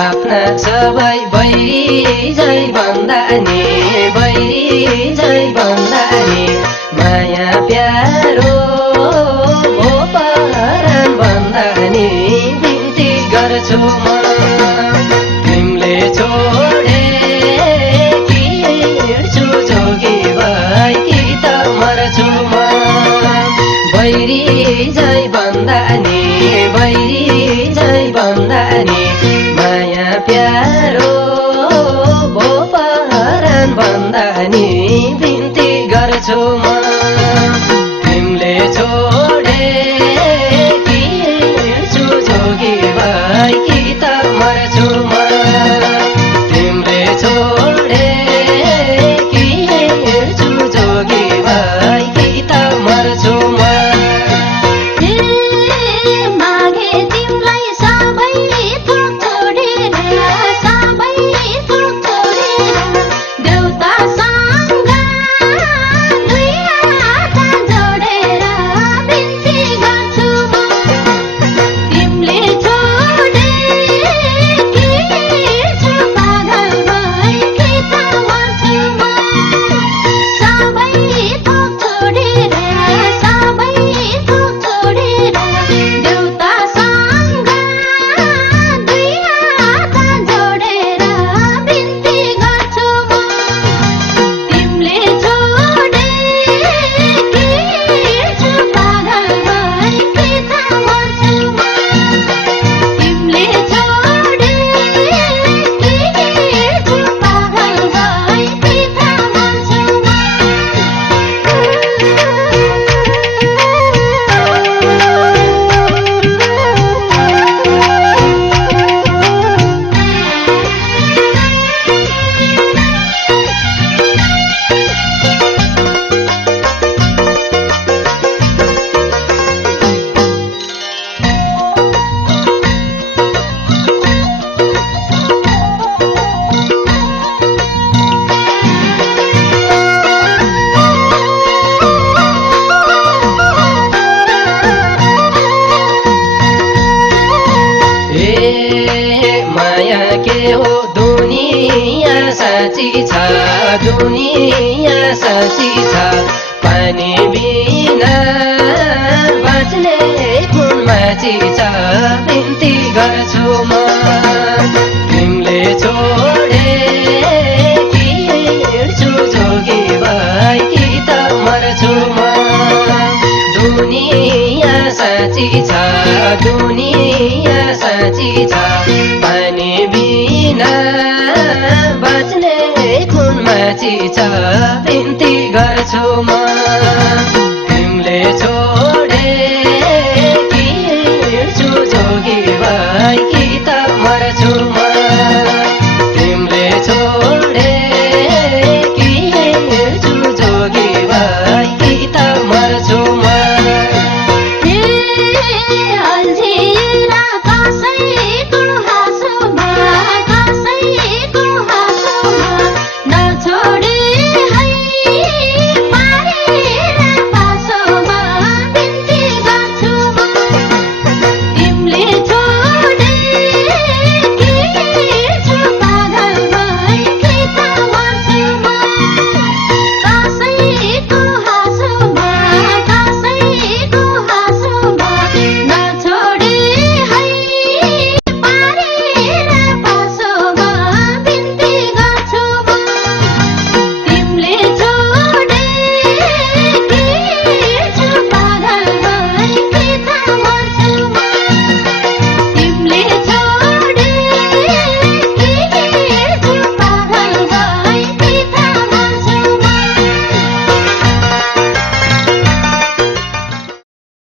आफ्ना सबै बैरी झै भन्दा नि बैरी झै भन्दा नि माया प्यारो भो परान भन्दा नि बिन्ती गर्छु म तिमीले छोडे कि हिँड्छु जोगी भाइ कि त मर्छु म बैरी झै भन्दा नि बैरी झै भन्दा नि माया प्यारो भो परान भन्दा नि बिन्ती गर्छु म तिमीले छोडे कि हिँड्छु जोगी भाइ कि त मर्छु म तिमीले छोडे कि हिँड्छु जोगी भाइ कि त मर्छु म माया के हो दुनिया साँची छ दुनिया साँची छ पानी बिना बाँच्ने कुन माची छ बिन्ती गर्छु म तिमीले छोडे कि हिँड्छु जोगी भाइ कि त मर्छु म दुनिया साँची छ दुनिया साँची छ पानी बिना बाँच्ने कुन माची छ बिन्ती गर्छु म तिमीले छोडे कि हिँड्छु जोगी भाइ कि